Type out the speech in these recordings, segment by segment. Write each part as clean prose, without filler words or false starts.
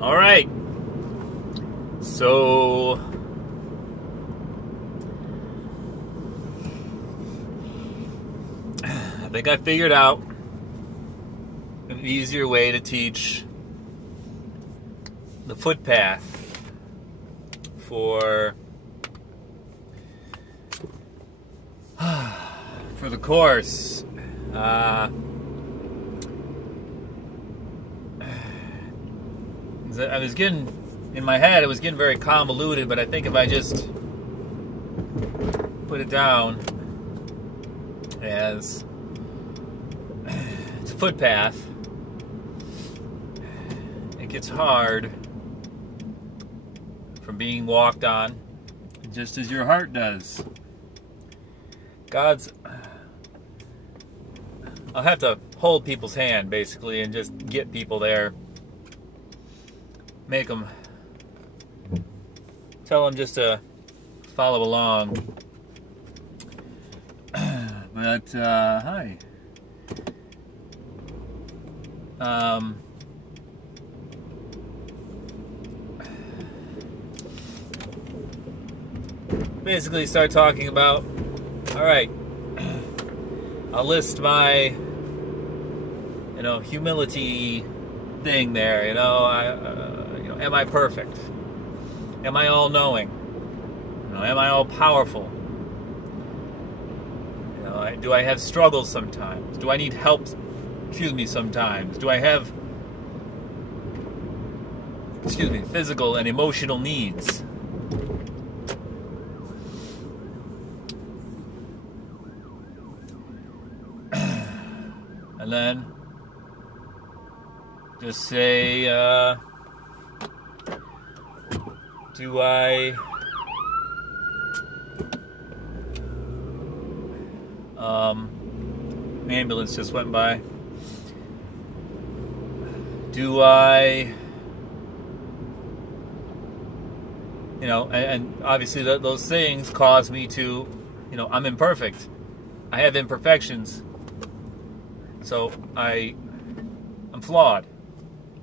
All right. So I think I figured out an easier way to teach the footpath for the course. I was getting, in my head, it was getting very convoluted, but I think if I just put it down as it's a footpath, it gets hard from being walked on, just as your heart does. I'll have to hold people's hand, basically, and just get people there. Make them, tell them just to follow along. But, hi. Basically start talking about, all right, I'll list my, humility thing there, am I perfect? Am I all-knowing? Am I all-powerful? Do I have struggles sometimes? Do I need help, sometimes? Do I have, physical and emotional needs? And then just say, do I ambulance just went by. Do I, and obviously those things cause me to, I'm imperfect. I have imperfections. So I'm flawed.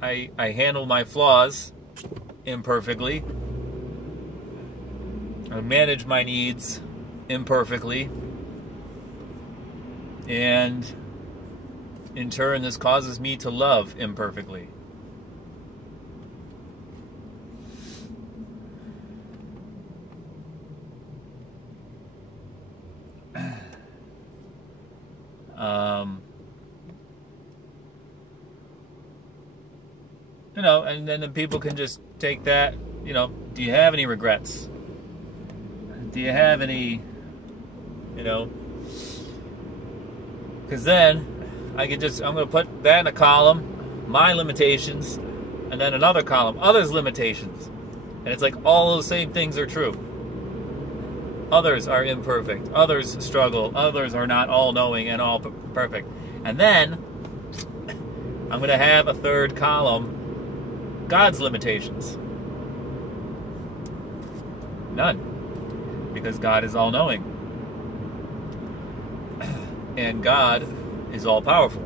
I handle my flaws imperfectly. I manage my needs imperfectly. And in turn, this causes me to love imperfectly. And then people can just take that, do you have any regrets? Do you have any, because then I'm going to put that in a column, my limitations, and then another column, others' limitations. And it's like all those same things are true. Others are imperfect. Others struggle. Others are not all-knowing and all perfect. And then I'm going to have a third column, God's limitations. None. Because God is all-knowing. And God is all-powerful.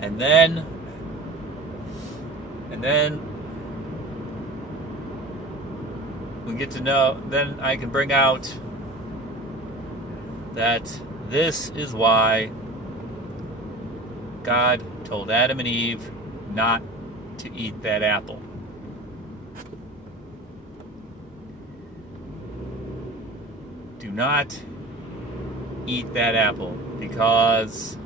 And then we get to know, then I can bring out that this is why God told Adam and Eve not to eat that apple. Do not eat that apple because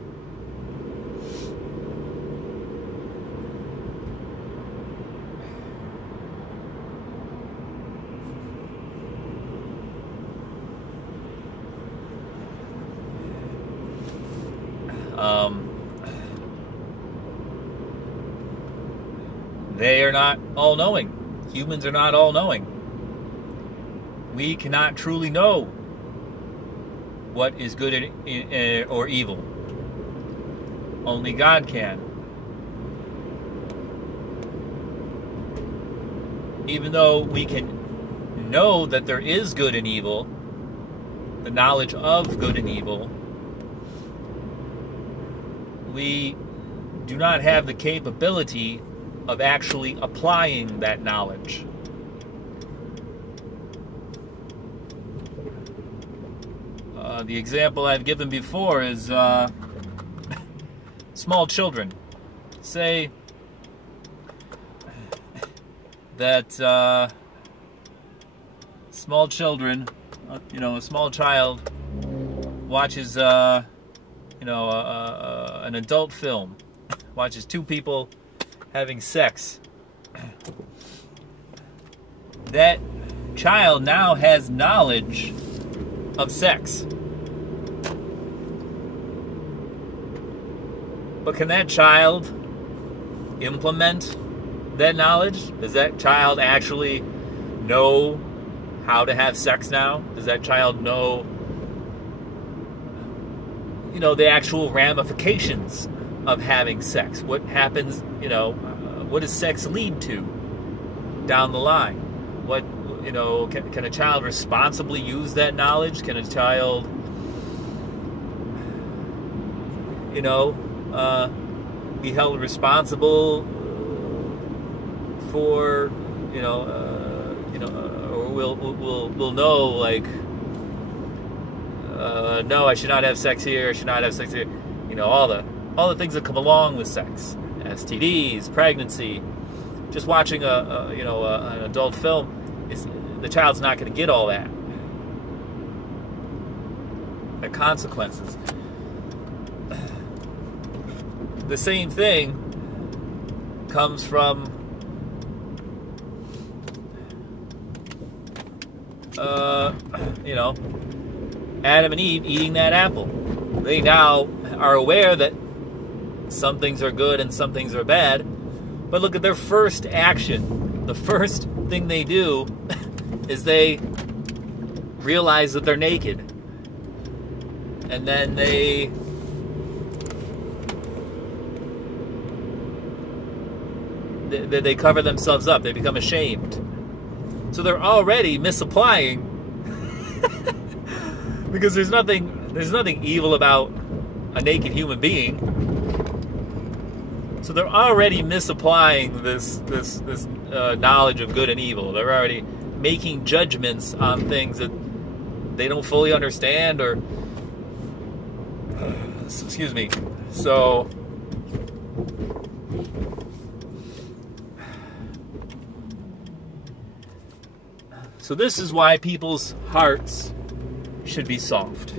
they are not all-knowing. Humans are not all-knowing. We cannot truly know what is good or evil. Only God can. Even though we can know that there is good and evil, the knowledge of good and evil we do not have the capability of actually applying that knowledge. The example I've given before is small children. Say that small children, a small child watches, an adult film, watches two people having sex. That child now has knowledge of sex. But can that child implement that knowledge? Does that child actually know how to have sex now? Does that child know, the actual ramifications of having sex? What happens, what does sex lead to down the line? What, can a child responsibly use that knowledge? Can a child, be held responsible for, or will know, like, no, I should not have sex here, I should not have sex here. All the things that come along with sex, STDs, pregnancy. Just watching an adult film, the child's not going to get all that. The consequences. The same thing comes from Adam and Eve eating that apple. They now are aware that some things are good and some things are bad, but look at their first action. The first thing they do is they realize that they're naked, and then they cover themselves up. They become ashamed. So they're already misapplying because there's nothing evil about a naked human being. So they're already misapplying this knowledge of good and evil. They're already making judgments on things that they don't fully understand, or excuse me. So this is why people's hearts should be soft.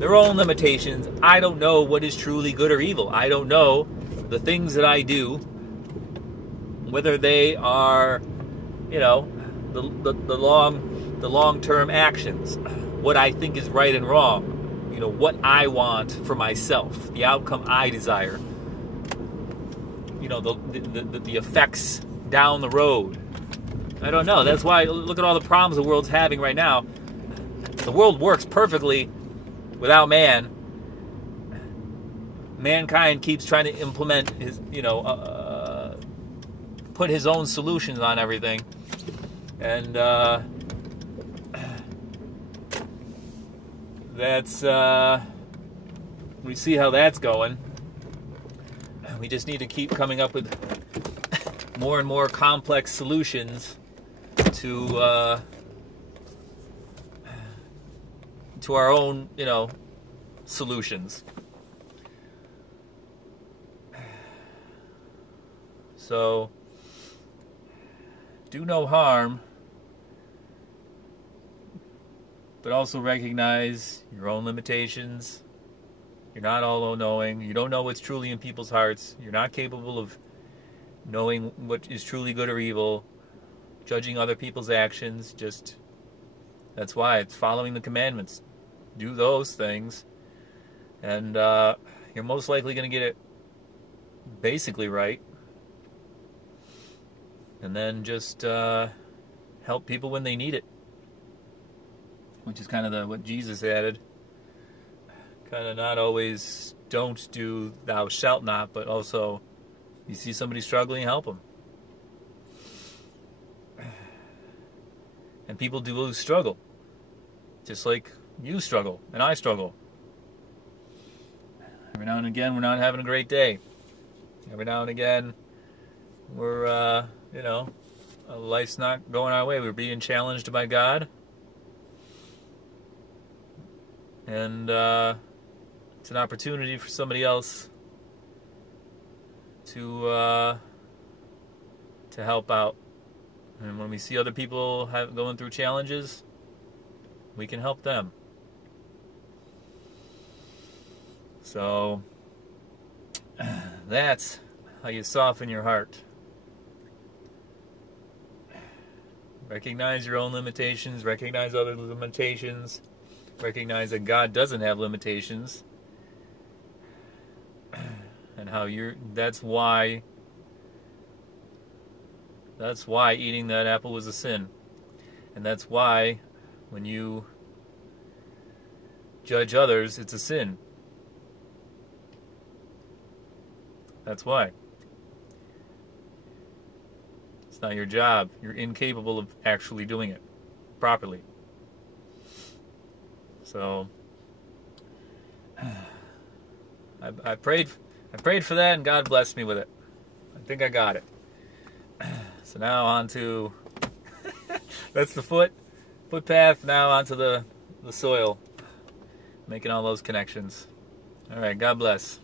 Their own limitations. I don't know what is truly good or evil. I don't know the things that I do, whether they are, the long-term actions, what I think is right and wrong, what I want for myself, the outcome I desire, the effects down the road. I don't know. That's why, look at all the problems the world's having right now. The world works perfectly without man. Mankind keeps trying to implement his, put his own solutions on everything. And that's, we see how that's going. We just need to keep coming up with more and more complex solutions to our own, solutions. So, do no harm, but also recognize your own limitations. You're not all-knowing. You don't know what's truly in people's hearts. You're not capable of knowing what is truly good or evil, judging other people's actions. That's why it's following the commandments. Do those things, and you're most likely going to get it basically right. And then just help people when they need it, which is kind of what Jesus added. Kind of not always don't do thou shalt not, but also you see somebody struggling, help them. And people do struggle, just like you struggle and I struggle. Every now and again, we're not having a great day. Every now and again, we're, life's not going our way. We're being challenged by God. And it's an opportunity for somebody else to help out. And when we see other people going through challenges, we can help them. So that's how you soften your heart. Recognize your own limitations, recognize other limitations, recognize that God doesn't have limitations, and how that's why eating that apple was a sin. And that's why when you judge others, it's a sin. That's why. It's not your job. You're incapable of actually doing it properly. So I prayed for that, and God blessed me with it. I think I got it. So now on to that's the footpath. Now onto the soil, making all those connections. All right, God bless.